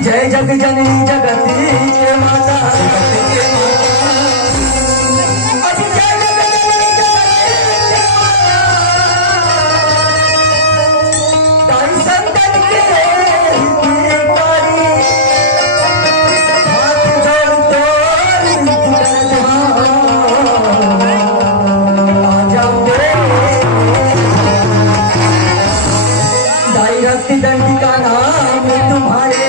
जय जग जननी जगती के माता दंडी का नाम तुम्हारे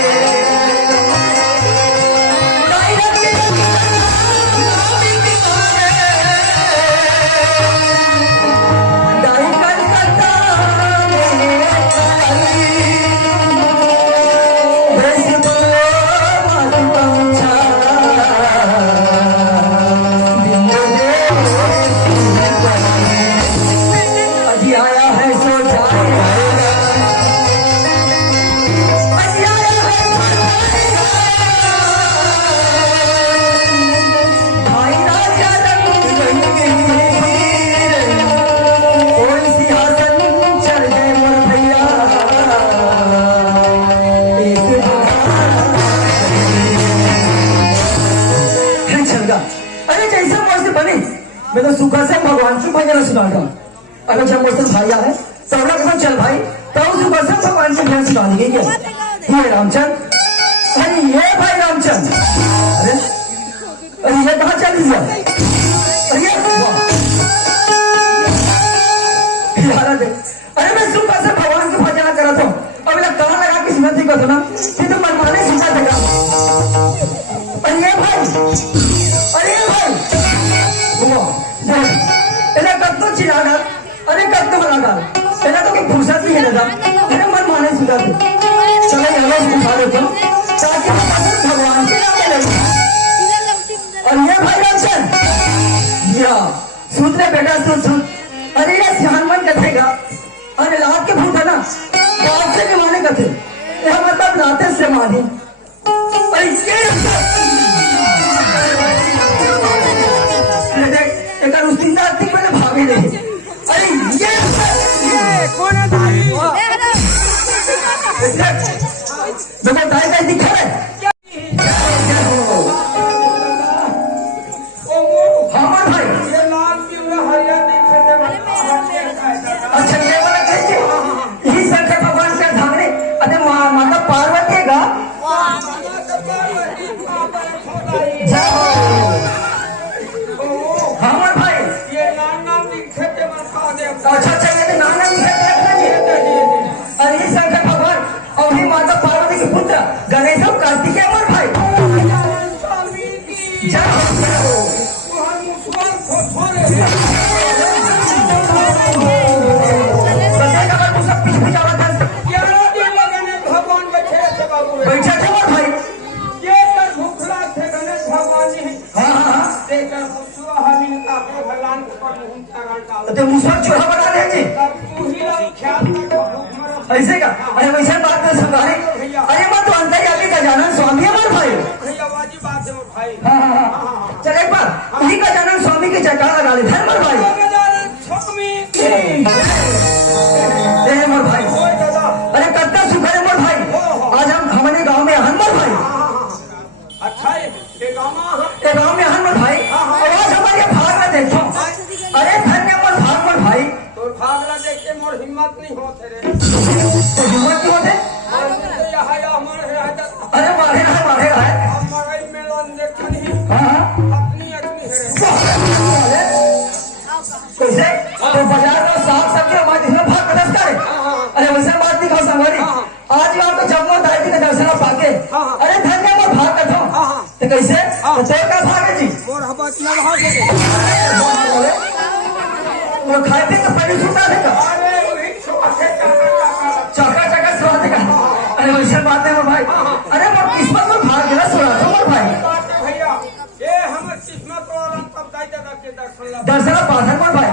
आया है सो अरे जैसे मौसम बनी मैं तो सुखा से भगवान की भजन सुना रहा हूँ। अगर जब मौसम भाई है तो हम लोग चल भाई तो सुखा से भगवान की भजन सुना दी क्या ये रामचंद्र अरे ये भाई रामचंद्र अरे अरे ये कहाँ चल दिया अरे मैं सुखा से भगवान की भजन कर रहा था अब मेरा कहाँ लगा कि सुनती को सुना कि तुम मनमाने सुना देगा अरे ये भाई कब तो चिरागा अरे कब तो बना डाल तो कोई फुर्सत नहीं है दादा मेरे मन माने सुधा थे चलो आवाज उठा देता हूँ ताकि भगवान के नाम लगे और ये भाई रामचंद्र या सुन ले बेटा सुन अरे ये ध्यान मन कथेगा अरे लात के भूत है ना बात से के माने कथे यह मतलब लाते से माने अरे भागे नहीं अरे ये कौन है देखो दाई दाई दिखा रहे हाँ भाई ये नाम क्यों ना हरिया दिखे अच्छा ये वाला कैसे यही शंकर भगवान का धामने अरे माता पार्वती का अच्छा चलिए तो नाना अरे शंकर भगवान और ही माता पार्वती के पुत्र गणेश और कार्तिक अमर भाई बैठा थे और भाई ये भूखला थे गणेश भगवान जी तो मुसर चूहा बना रहे जी ऐसे का अरे वैसे बात नहीं सुन रहा अरे मत तो अंतर्यामी गजानन स्वामी हमारे भाई हाँ चल एक बार उन्हीं गजानन स्वामी की जयकार लगा ले हमारे भाई हमारे भाई अरे करता सुख है हमारे भाई आज हम हमारे गाँव में हनुमान भाई अच्छा गाँव में हनुमान भाई आज हमारे भाग में देखो अरे धन्य मोर भाग मोर भाई तो भागला देख के मोर हिम्मत नहीं होते रे तो हिम्मत नहीं होते अरे मारे रहा हमारे मेलन देखा नहीं अपनी है कैसे तो बाजार में साग सब्जी हमारे इसमें भाग कदस करे अरे वैसे बात नहीं खाओ संगवारी आज ही आपको जम्मू दादी का दर्शन पाके अरे धन्य मोर भाग कथो तो कैसे तो का भाग है जी मोर हबतिया भाग है वो खाए पे तो पहले छूटा देगा चौका चौका सुना देगा अरे वैसे बात है वो भाई अरे वो किस्मत में भाग गया सुना था वो भाई भैया ये हम किस्मत वाला तब दाई दादा के दर्शन पाथर वो भाई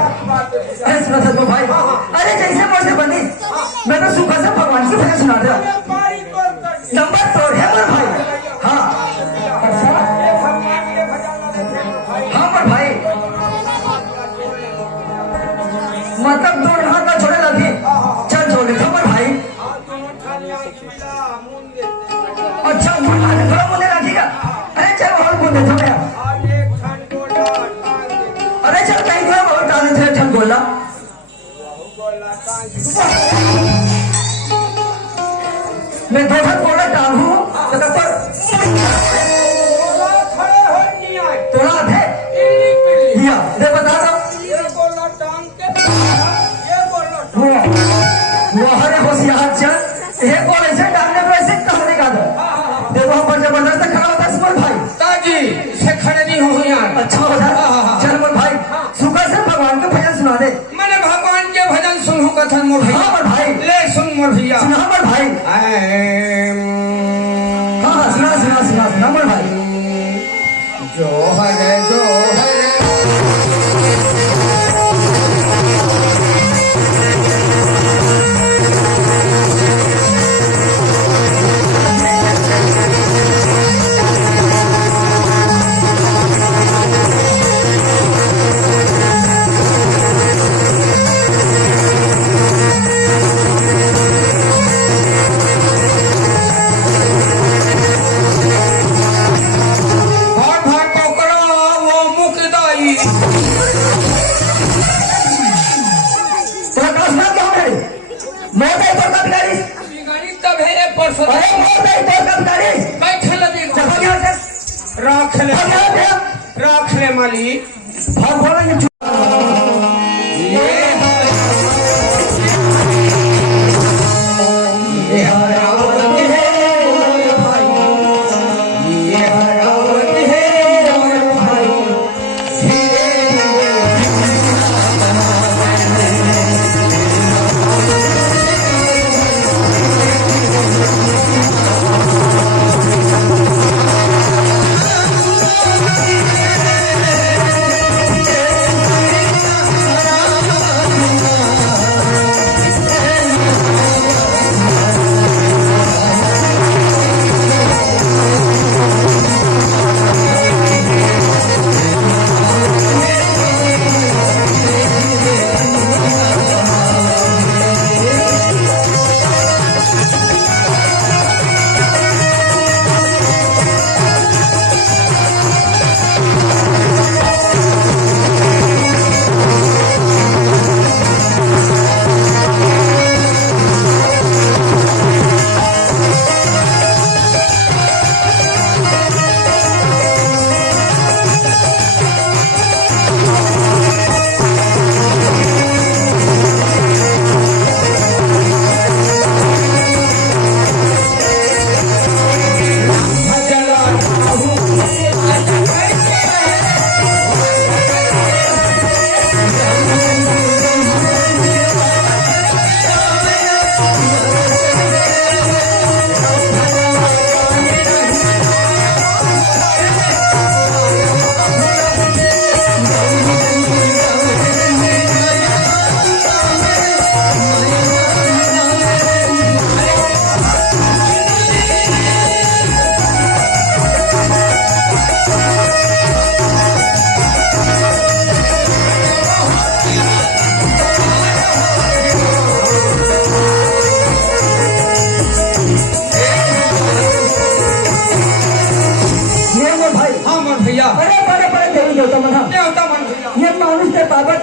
अरे सुना था वो भाई अरे जैसे मुझे बनी मैं तो सुखा से भगवान की भजन सुना था नंबर तोड़ है वो भाई हाँ हाँ भाई मतलब दो हाथ का छोड़े लगी चल छोड़े खबर भाई अच्छा थोड़ा मुझे रखिएगा। अरे चल और बोल दे थोड़ा। अरे चल कहीं थोड़ा और डाल दे ठन गोला। मैं दो ठन गोला डालूं तो पर तोड़ा थे दिया दे बता दो वो हरे होशियार चल ये बोल ऐसे डालने को ऐसे कहाँ निकाल दो देखो हम पर जबरदस्त खड़ा होता है सुमन भाई ताजी से खड़े नहीं हो यार। अच्छा होता चल मोर भाई सुबह से भगवान के भजन सुना दे। मैंने भगवान के भजन सुनू कथन मोर भैया। हाँ मोर भाई ले सुन मोर भैया। सुना मोर भाई। हाँ हाँ सुना सुना सुना सुना मोर भाई। जो हरे राख ले माली भगवान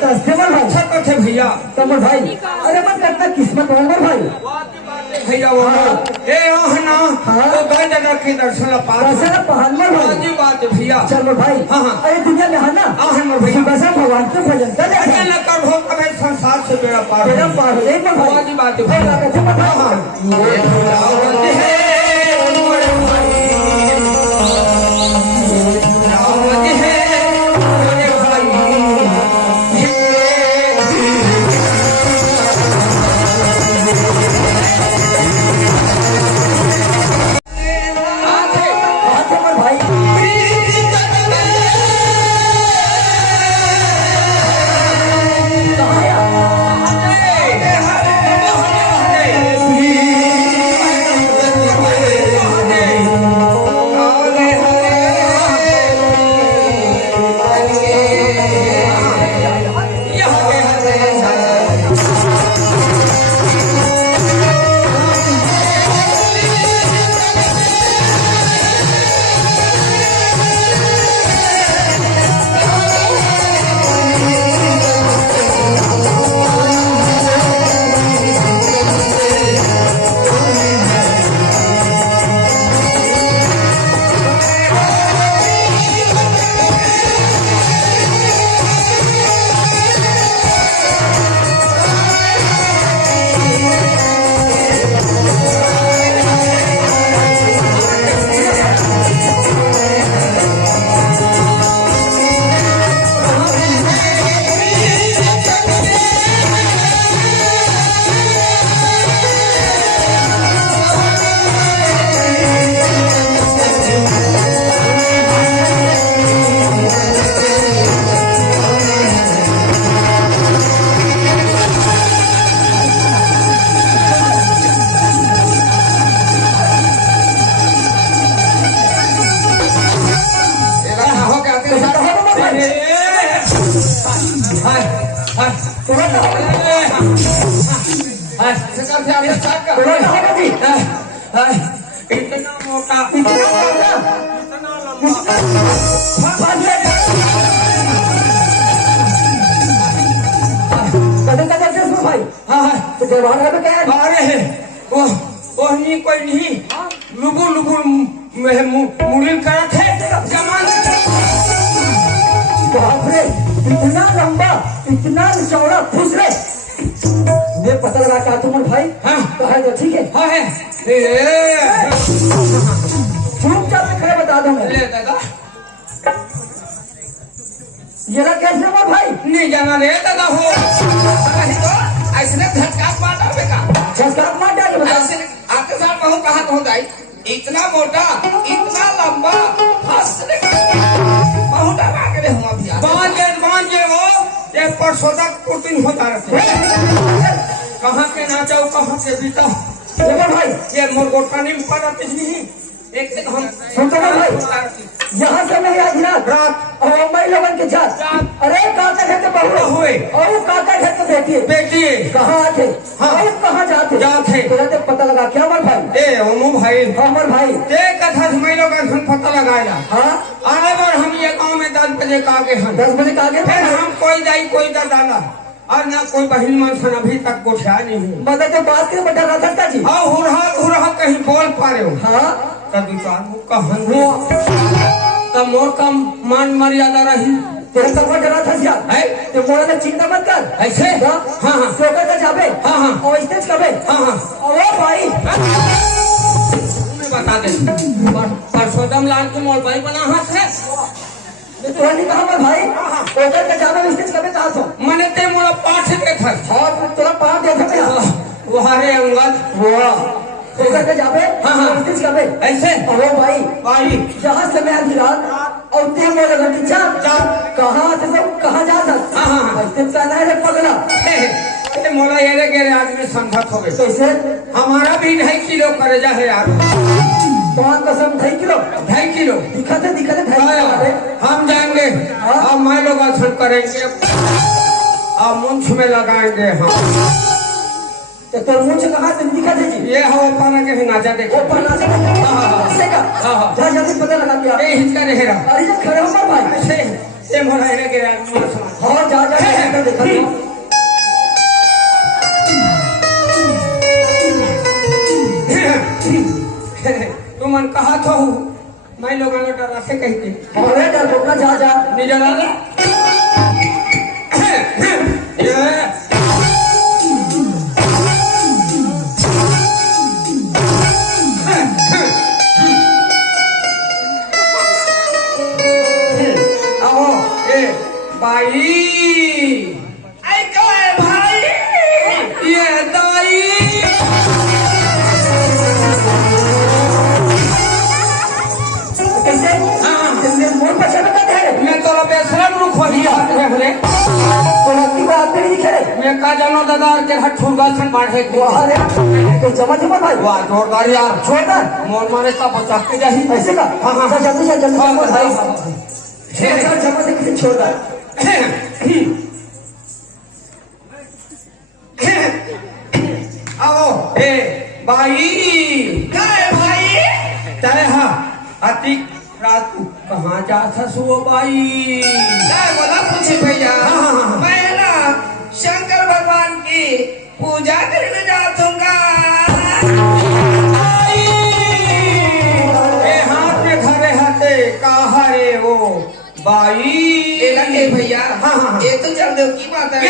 भैया तमर भाई अरे मन करता किस्मत होंगे भाई भैया वो ए ओहना तो गए जगह के दर्शन पहाड़ में भाई बात भैया चलो भाई हाँ हाँ अरे दुनिया में है ना आहन भैया बस भगवान के भजन कर न कर भो कभी संसार से बेड़ा पार एक भाई बात भैया हाँ ये भुलावत है अंदर से आगे साथ तो लड़का होगा जी इतना मोटा इतना लंबा इतना लंबा कदम का करते इसमें भाई हाँ तो जवान है तो क्या है अरे वो नहीं कोई नहीं लुबुर लुबुर मुड़ी करा थे जमान बाप रे इतना लंबा इतना चौड़ा खुश रे मुझे पता लगा क्या तुम भाई हाँ तो है तो ठीक है हाँ है चुपचाप से खड़े बता दो मैं ले दादा जरा कैसे हुआ भाई नहीं जाना रे दादा हो ऐसे झटका मारा बेटा झटका मार डाल बता ऐसे आपके साथ कहूँ कहा तो जाए इतना मोटा इतना लंबा हंसने बहुत आगे हुआ भी बांझे वो ये परसों तक कुटिन होता रहते कहाँ के नाचाओ कहाँ के बीता देखो भाई ये मोरगोटा नहीं पड़ा नहीं एक दिन हम सुनते हो भाई यहाँ से मैं आज रात और मैं लोगन के साथ अरे काका घर के बहू हुए और काका घर के बेटी बेटी कहाँ आते हाँ। और कहाँ जाते तुरंत पता लगा क्या हमारे भाई ए ओमू भाई हमारे भाई ते कथा से मैं लोग घन पता लगाया हाँ आने पर हम ये गांव में 10 बजे का आगे हैं 10 बजे का आगे फिर हम कोई दाई कोई डाला और ना कोई बहन मन अभी तक गोठा नहीं है मदद के बात के बता रहा था जी हाँ हुरहा कहीं बोल पा रहे हो हाँ तब विचार कहन तब मोर का मान मर्यादा रही तेरा कब डरा था क्या है तो मोरा ने चिंता मत कर ऐसे हाँ हाँ सोकर का जाबे हाँ हाँ और स्टेज कबे हाँ हाँ ओ भाई मैं बता दे परसोदम लाल के मोर भाई बना हाथ है तो नहीं कहा मैं भाई ओकर का जाबे स्टेज कबे कहा तो मैंने ते मोरा पाठ के था और तेरा पाप देखा मैं वहारे अंगद वाह ओकर का जाबे हाँ स्टेज कबे ऐसे ओ भाई भाई जहाँ से मैं आज रात और ते मोरा लगी जा कहाँ से सब कहाँ जा सकता हाँ स्टेज का है पगला ए मोला ये के आदमी संगत हो गए कैसे हमारा भी 2.5 किलो करे जा है यार कौन कसम 2.5 किलो 2.5 किलो दिखाते 2.5 किलो हम जाएंगे अब मैं लोग आसन करेंगे अब मुंछ में लगाएंगे हम तो तेरे मुंह से कहा तुम दिखाते जी ये हवा पाना के नाचा देखो वो पढ़ना से का जा जल्दी पता लगा दिया ए हिचका रहेगा अरे जब खड़े हो पर भाई ऐसे ये मोला ये के आदमी सुना हाँ जा देखा तुम मन कहा था मैं लोग डरा से कहते अरे डर बोलना जा नहीं डरा ना आओ ए भाई आई कहे भाई ये दाई कैसे तुमने मोर पछाड़ कर दे मैं तो बेसरम रुख हो गया है तो लगती बात नहीं दिखे मैं का जानो दादा के हट ठुरगा सन बाढ़े अरे तो जमा भाई वाह जोरदार यार छोड़कर मोर मारे का बचा के जाही ऐसे का हाँ जल्दी भाई जमा से किसी छोड़ रहा आओ ए भाई काय भाई तय हा अति रात कहाँ जा ससुओ भाई काय बोला पूछे भैया हाँ। मैं ना शंकर भगवान की पूजा करने जाऊंगा ए हाथ में धरे हाथे कहा रे वो बाई ये लगे भैया हाँ। ये तो चल दो की बात है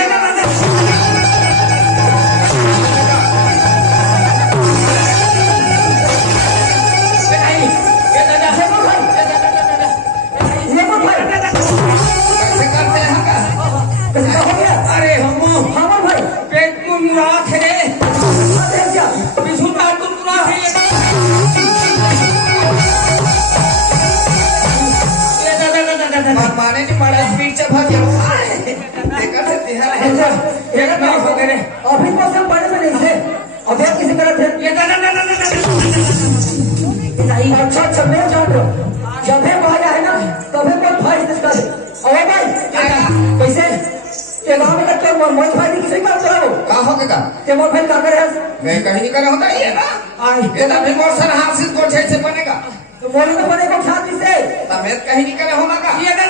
कैसे करते हैं का अरे हम भाई पेट में मुरा थे बिछुना तुम मुरा है माने नहीं मारा स्पीड से भाग देखा से तिहार एक नहीं हो गए अभी मौसम पड़े में नहीं थे अभी किसी तरह थे ये नहीं अच्छा मैं जान रहा हूँ जब है भाई है ना तभी कोई भाई इसका और भाई कैसे ते गांव में तो मोल भाई की किसी बात करो का हो के का ते मोल भाई का करे मैं कहीं नहीं कर होता ये ना आई ये ना भी बहुत सारा हासिल को से बनेगा तो मोल में बने को छाती से तब कहीं नहीं करे होना का ये ना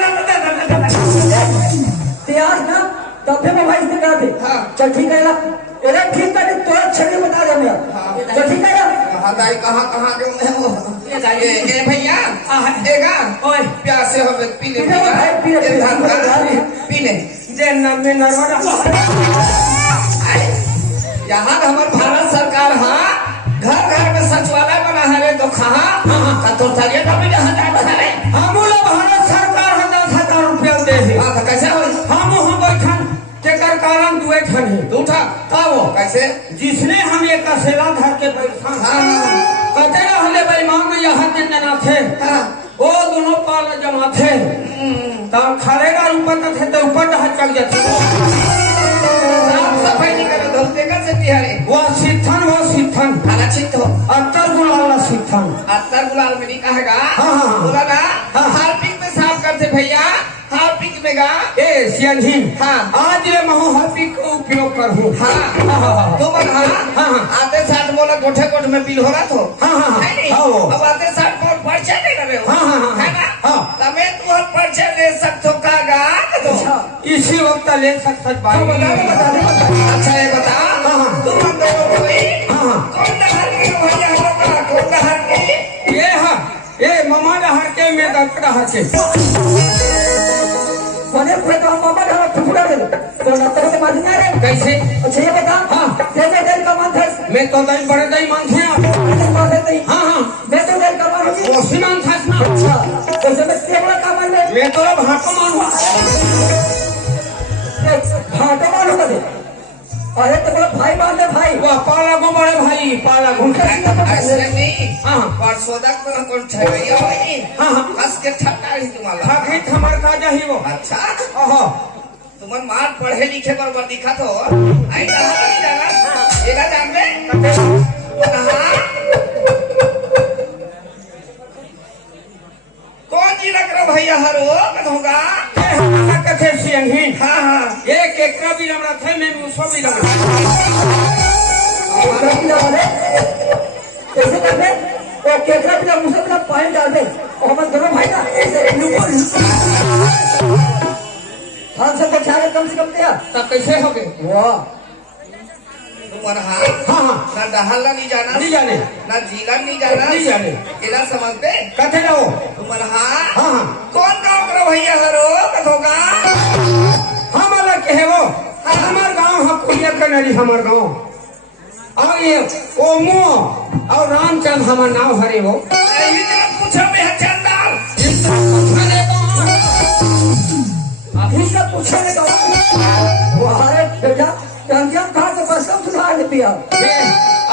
ते आज ना तब फिर मोबाइल से कहा थे हाँ। चल ठीक है ना अरे ठीक है तो छवि बता दे मैं चल ठीक है ना हदाई कहाँ के मैं वो ये भैया देगा ओए प्यासे हो पी ले पी ले जे नाम में नरवा यहाँ हमारे भारत सरकार हाँ घर घर में सचिवालय बना है रे तो कहाँ तो थरिया का भी जहाँ जाता है हमला भारत सरकार 10,000 रुपया दे है हाँ तो कैसे हो हम बैठन तेकर कारण दुए ठन है दूठा का वो कैसे जिसने हम ये कसेला धर के बैठा हाँ कतेला हले बेईमान में यहाँ के जना थे हाँ वो दोनों पाल जमा थे तब खड़ेगा ऊपर थे तो ऊपर चल जाते साफ सफाई नहीं करे धोते का से तिहारे वह सिद्धन अनचित हो अत्तर गुलाल सिद्धन अत्तर गुलाल में नहीं कहेगा हाँ। बोला ना हाँ। हार्पिक में साफ करते भैया हार्पिक में गा ए सियनहीन हाँ। आज ये महोहार्पिक का उपयोग करूँ हाँ तो मन हाँ आते साथ बोला गोठे गोठ में बिल हो रहा तो हाँ। है नहीं हाँ, वो। अब आते साथ कौन पर्चा ले रहे हो हाँ। है ना हाँ। तबे तू पर्चा ले सकते हो का गा तो इसी वक्त ले सकता बता दे अच्छा ये बता हाँ। तुम हम दोनों कोई हाँ। कौन नहर के भैया हम लोग का कौन नहर के ये हाँ ये ममा हर के में दर्द हर के बने पूरे तो हम मामा ढाला टुकड़ा दे तो ना तो के मालूम है कैसे अच्छा ये बता हाँ। जैसे दिल का मन था मैं तो दही बड़े दही मानते हैं मान लेते ही हाँ मैं तो दिल का मन हूँ वो मान था ना अच्छा तो जब मैं तेरा का मन ले मैं तो भाटो मानूंगा भाटो मान होगा दे अरे तो बोला भाई मान दे भाई वो पाला गो बड़े भाई पाला गो ऐसे नहीं हाँ। पर सोदा को कौन ठहरिया भाई हाँ। हंस के ठट्टा ही तुम्हारा ठाकरी हमार का जाही वो अच्छा ओहो तुमन मार पढ़े लिखे पर दिखा तो आई कहा नहीं जाना एगा जान में कहा कौन जी लग रहा भैया हरो कहूँगा कथे सियंहीन हाँ एक एकरा भी हमरा थे मैं उसो भी लगा केकरा पिला वाले कैसे करते वो केकरा पिला मुझे अपना पानी डाल दे और हम दोनों भाई ना ऐसे हम सब बचा के कम से कम दिया तब कैसे हो गए वाह तुमन हाँ हाँ ना डहला नहीं जाना नहीं जाने ना जीला नहीं जाना नहीं जाने इला समझते कथे जाओ तुमन हाँ हाँ कौन गाँव करो भैया हरो कथोगा हम अलग के है वो हमार गांव हम कुलिया कनरी हमार गांव और ये ओमो और रामचंद हमार नाम हरे वो यही जरा पूछो मैं चंदाल अभी सब पूछने का वो हरे बेटा टंकियां खा के बस सब सुधार दे पिया ये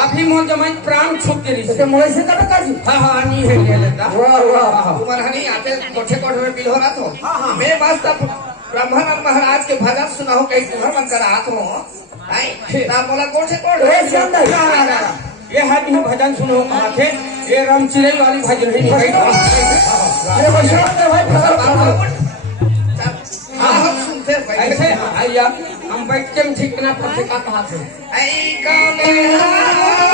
अभी मोर जमाई प्राण छुप के रही तो मोए से तब का जी हाँ नहीं है ये लेता वाह वाह तुमन हनी आते कोठे कोठे में बिल हो रहा तो हाँ। मैं मस्त ब्रह्मानंद महाराज के भजन सुना हो कहीं तुम्हार मन करा हो आई ना बोला कोठे ए कोठे शानदार ये हाथ में भजन सुनो कहा थे ये रामचिरई वाली भजन है नहीं अरे वैष्णव भाई सुनते ऐसे आइया हम बैठ के ठीक ना पड़ते का कहा थे आई कौन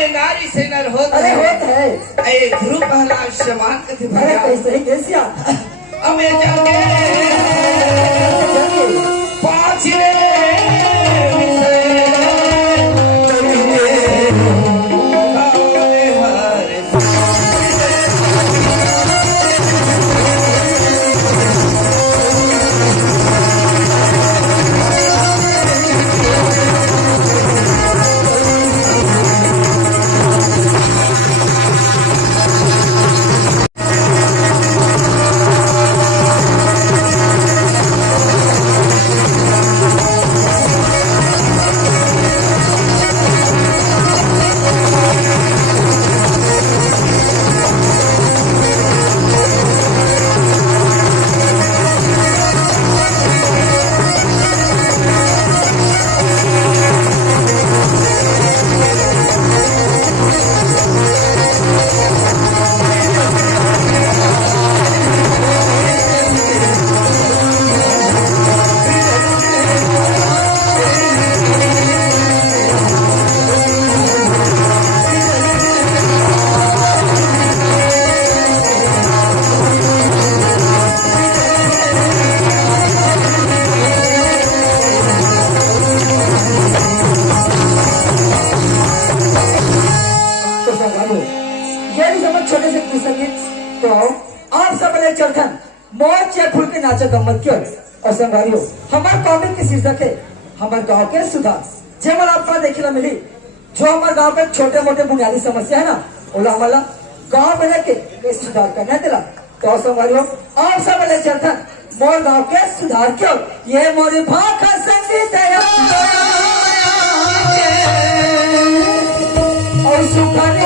में नारी से नर होत अरे होत है। ए ध्रुव पहला समान कथि अरे भैया कैसे ही कैसिया हमें जाके पाछे ये भी समझ छोटे से पूछ सके तो आप सब ले चलखन मौज चे फूल के नाचा गम्मत क्यों और संगारियों हमारे कॉमिक की शीर्षक है हमारे गांव के सुधार जेमल आपका देखने मिली जो हमारे गांव के छोटे मोटे बुनियादी समस्या है ना ओला हमारा गांव में रह के सुधार करना दिला तो संगारियों आप सब ले चलखन मोर गांव के सुधार क्यों ये मोरी भाखा संगीत है और सुखाने